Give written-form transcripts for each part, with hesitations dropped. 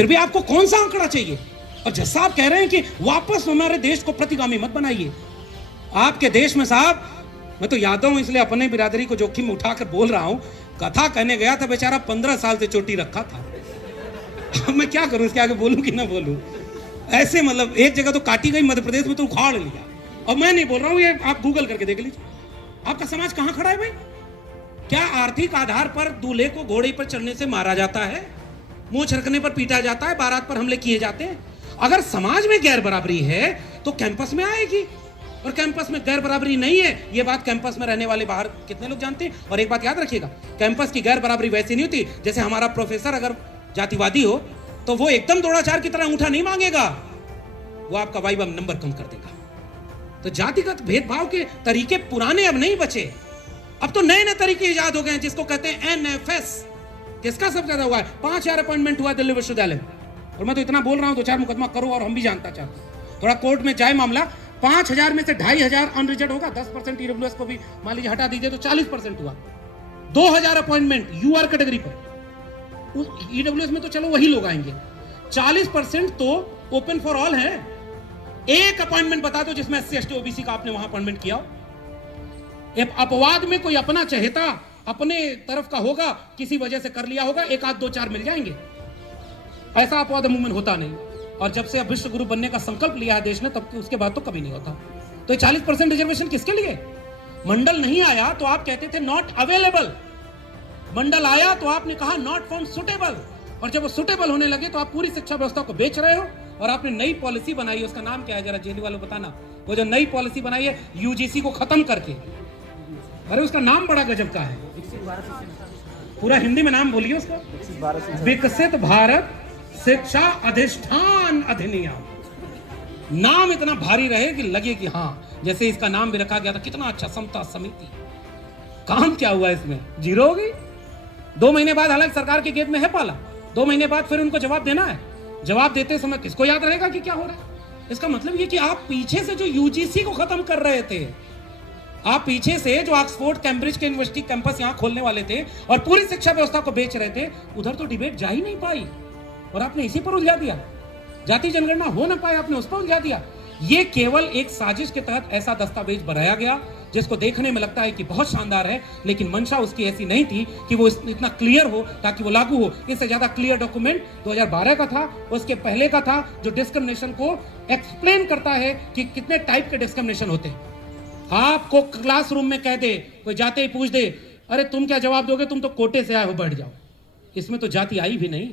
फिर भी आपको कौन सा आंकड़ा चाहिए? और जज साहब कह रहे हैं कि वापस हमारे देश को प्रतिगामी मत बनाइए। आपके देश में साहब, मैं तो यादव हूं इसलिए अपने बिरादरी को जोखिम में उठाकर बोल रहा हूं, कथा कहने गया था बेचारा, 15 साल से चोटी रखा था। अब मैं क्या करूं, इसके आगे बोलूं कि ना बोलूं? ऐसे मतलब एक जगह तो काटी गई, मध्य प्रदेश में तो उखाड़ लिया। और मैं नहीं बोल रहा हूं, ये आप गूगल करके देख लीजिए। आपका समाज कहां खड़ा है भाई? क्या आर्थिक आधार पर दूल्हे को घोड़े पर चढ़ने से मारा जाता है, मुंह छरकने पर पीटा जाता है, बारात पर हमले किए जाते हैं? अगर समाज में गैर बराबरी है तो कैंपस में आएगी, और कैंपस में गैर बराबरी नहीं है, ये बात कैंपस में रहने वाले बाहर कितने लोग जानते हैं? और एक बात याद रखिएगा, कैंपस की गैर बराबरी वैसी नहीं होती जैसे हमारा प्रोफेसर अगर जातिवादी हो तो वो एकदम द्रोणाचार की तरह अंगूठा नहीं मांगेगा, वो आपका वाइवा नंबर कम कर देगा। तो जातिगत भेदभाव के तरीके पुराने अब नहीं बचे, अब तो नए नए तरीके इजाद हो गए हैं, जिसको कहते हैं एनएफएस। किसका सब ज्यादा हुआ है? 5000 अपॉइंटमेंट हुआ दिल्ली विश्वविद्यालय में, और मैं तो इतना बोल रहा हूं, 2-4 मुकदमा करो और हम भी जानता चाहते हैं, थोड़ा कोर्ट में जाए मामला। 5000 में से 2500 अनरिजर्व होगा, 10% ईडब्ल्यूएस को भी मान लीजिए हटा दीजिए तो 40% हुआ। 2000 अपॉइंटमेंट यूआर कैटेगरी पर, ईडब्ल्यूएस में तो चलो वही लोग आएंगे, 40% तो ओपन फॉर ऑल है। एक अपॉइंटमेंट बता दो जिसमें SC ST OBC का आपने वहां अपॉइंटमेंट किया। अपवाद में कोई अपना चहेता अपने तरफ का होगा, किसी वजह से कर लिया होगा, 1 आध 2 4 मिल जाएंगे, ऐसा अपवाद अमूमन होता नहीं। और जब से अब विश्व गुरु बनने का संकल्प लिया है देश ने, तब उसके बाद तो कभी नहीं होता। तो 40% रिजर्वेशन किसके लिए? मंडल नहीं आया तो आप कहते थे नॉट अवेलेबल, मंडल आया तो आपने कहा नॉट फाउंड सुटेबल, और जब वो सुटेबल होने लगे तो आप पूरी शिक्षा व्यवस्था को बेच रहे हो। और आपने नई पॉलिसी बनाई है, उसका नाम क्या है जरा जेडी वालों बताना, वो जो नई पॉलिसी बनाई है यूजीसी को खत्म करके, अरे उसका नाम बड़ा गजब का है, पूरा हिंदी में नाम बोलिए उसका, विकसित भारत शिक्षा अधिष्ठान अधिनियम। नाम इतना भारी रहे कि लगे कि हाँ, जैसे इसका नाम भी रखा गया था कितना अच्छा, समता समिति। काम क्या हुआ इसमें? जीरो हो गई। 2 महीने बाद, हालांकि सरकार के गेट में है पाला, 2 महीने बाद फिर उनको जवाब देना है। जवाब देते समय किसको याद रहेगा कि क्या हो रहा है? इसका मतलब ये कि आप पीछे से जो यूजीसी को खत्म कर रहे थे, आप पीछे से जो ऑक्सफोर्ड कैम्ब्रिज के यूनिवर्सिटी कैंपस यहां खोलने वाले थे और पूरी शिक्षा व्यवस्था को बेच रहे थे, उधर तो डिबेट जा ही नहीं पाई, और आपने इसी पर उलझा दिया। जाति जनगणना हो ना पाए, आपने उस पर उलझा दिया। ये केवल एक साजिश के तहत ऐसा दस्तावेज बनाया गया जिसको देखने में लगता है कि बहुत शानदार है, लेकिन मंशा उसकी ऐसी नहीं थी कि वो इतना क्लियर हो ताकि वो लागू हो। इससे ज्यादा क्लियर डॉक्यूमेंट 2012 का था, उसके पहले का था, जो डिस्क्रिमिनेशन को एक्सप्लेन करता है कि कितने टाइप के डिस्क्रिमिनेशन होते हैं। आपको क्लासरूम में कह दे, कोई जाते ही पूछ दे, अरे तुम क्या जवाब दोगे, तुम तो कोटे से आए हो, बैठ जाओ, इसमें तो जाति आई भी नहीं।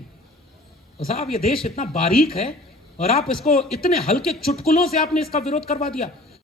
तो साहब ये देश इतना बारीक है और आप इसको इतने हल्के चुटकुलों से आपने इसका विरोध करवा दिया।